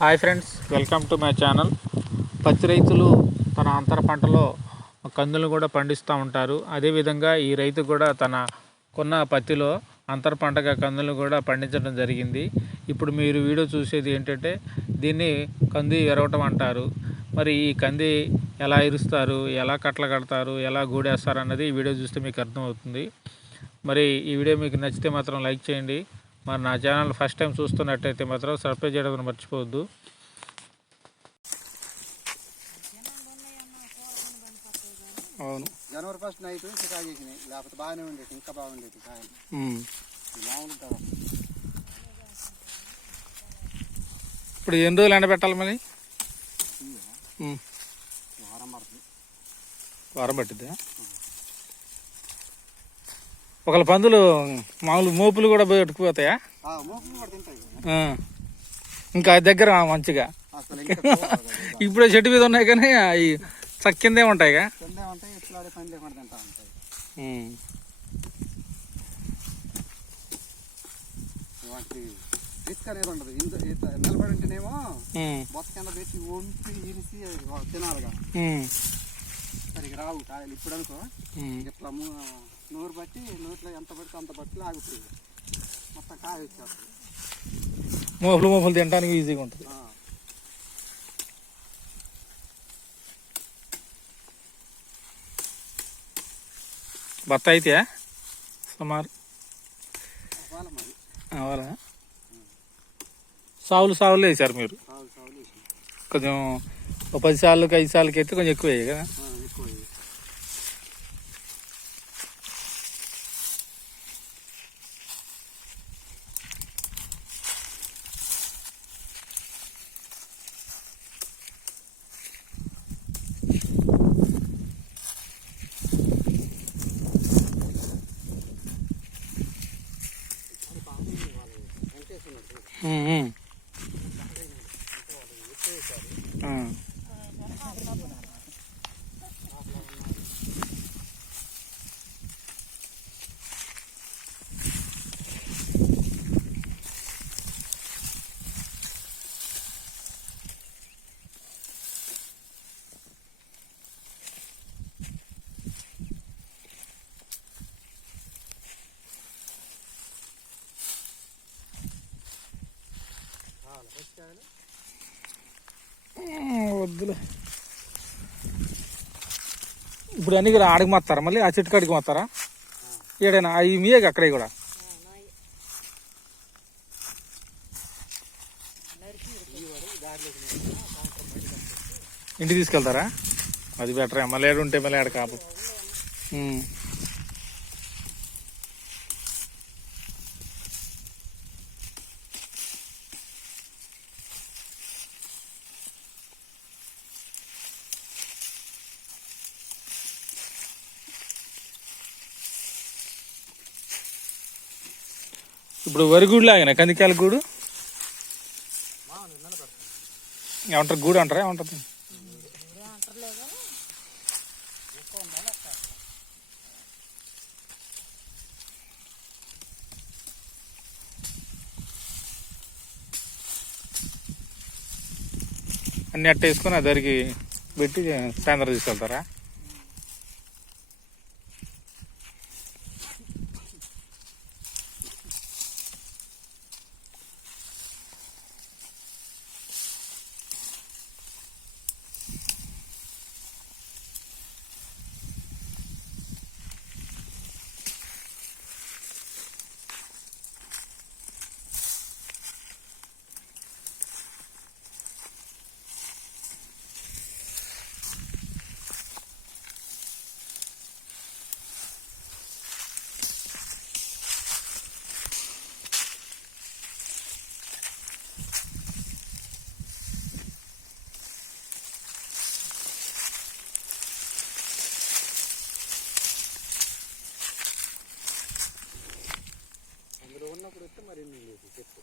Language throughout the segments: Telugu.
Hi friends, welcome to my channel. పత్తి రైతులు తన అంతర పంటలో కందులు కూడా పండిస్తూ ఉంటారు. అదేవిధంగా ఈ రైతు కూడా తన కొన్న పత్తిలో అంతర పంటగా కందులు కూడా పండించడం జరిగింది. ఇప్పుడు మీరు వీడియో చూసేది ఏంటంటే దీన్ని కంది ఎరవటం అంటారు. మరి ఈ కంది ఎలా ఇరుస్తారు, ఎలా కట్టలు కడతారు, ఎలా గూడేస్తారు అన్నది ఈ వీడియో చూస్తే మీకు అర్థమవుతుంది. మరి ఈ వీడియో మీకు నచ్చితే మాత్రం లైక్ చేయండి. మరి నా ఛానల్ ఫస్ట్ టైం చూస్తున్నట్టయితే మాత్రం సబ్స్క్రైబ్ చేయడం మర్చిపోవద్దు. అవును, జనవరి 1 నైట్ చికా చేసినాయి, లేకపోతే బాగానే ఉండేది, ఇంకా బాగుండేది కాయలు. మామూలు ఇప్పుడు ఎన్ని రోజులు ఎండబెట్టాలి మరి? వారం పడుతుంది. వారం పట్టిద్దా? ఒకళ్ళ పందులు మామూలు మోపులు కూడా పెట్టుకుపోతాయా? మోపులు కూడా తింటాయి. ఇంకా దగ్గర మంచిగా ఇప్పుడే చెట్టు మీద ఉన్నాయి కానీ అవి చక్కిందే ఉంటాయిగా. కిందే ఉంటాయి, ఇట్లా పని లేకుండా తింటా ఉంటాయి. వాటికి రిస్క్ అనేది ఉండదు. నిలబడి ఉంటేనేమో బొత్త కింద పెట్టి వంపి ఇరిసి తినాలిగా, సరిగ్గా రావు కాయలు. ఇప్పుడు అనుకో ఇట్లా నూరు బట్టి నూట్లో ఎంత పడితే అంత బట్టి ఆగుతుంది, మొత్తం కాయ వచ్చేస్తుంది. మోపులు తినడానికి ఈజీగా ఉంటుంది. బత్త అయితే సుమారు అవాలా సావులు వేసారు మీరు? కొంచెం 10 సార్లకి 5 సార్లకి అయితే కొంచెం ఎక్కువ కదా. వద్దులే. ఇప్పుడు అన్ని కూడా ఆడికి మాత్తారా? మళ్ళీ ఆ చెట్టు కాడికి మాత్తారా? ఏడైనా అవి మీయే అక్కడే కూడా ఇంటికి తీసుకెళ్తారా? అది బెటర్. మళ్ళీ ఏడు ఉంటే మళ్ళీ ఆడ కాపు. ఇప్పుడు వరి గూడు లాగానే కందికాయల గూడు ఏమంటారు? గూడు అంటారా? ఏమంటారు? అన్ని అట్ట వేసుకొని ఆ దరికి పెట్టి సాయంత్రం తీసుకెళ్తారా? ఉన్నప్పుడు వస్తే మరి చెట్టు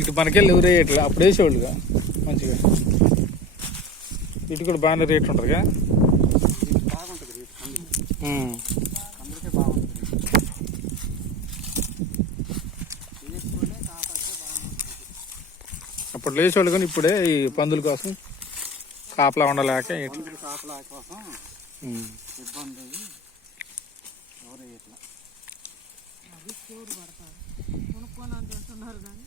ఇటు మనకెళ్ళి ఎవరే ఇట్లా అప్పుడు వేసేవాళ్ళుగా మంచిగా. ఇటు కూడా బాగానే రేట్ ఉంటుందిగా. ఇది బాగుంటుంది రేటు అందరికీ బాగుంటుంది. వేసుకునే కాపాడితే బాగుంటుంది. అప్పుడు వేసేవాళ్ళు కానీ ఇప్పుడే ఈ పందుల కోసం కాపలా ఉండలేక ఇట్లా. పందులు కాపలా కోసం ఇబ్బంది అయ్యి ఎవరు ఇట్లా అది చూడు పడతారు కొనుక్కొని అంటున్నారు కానీ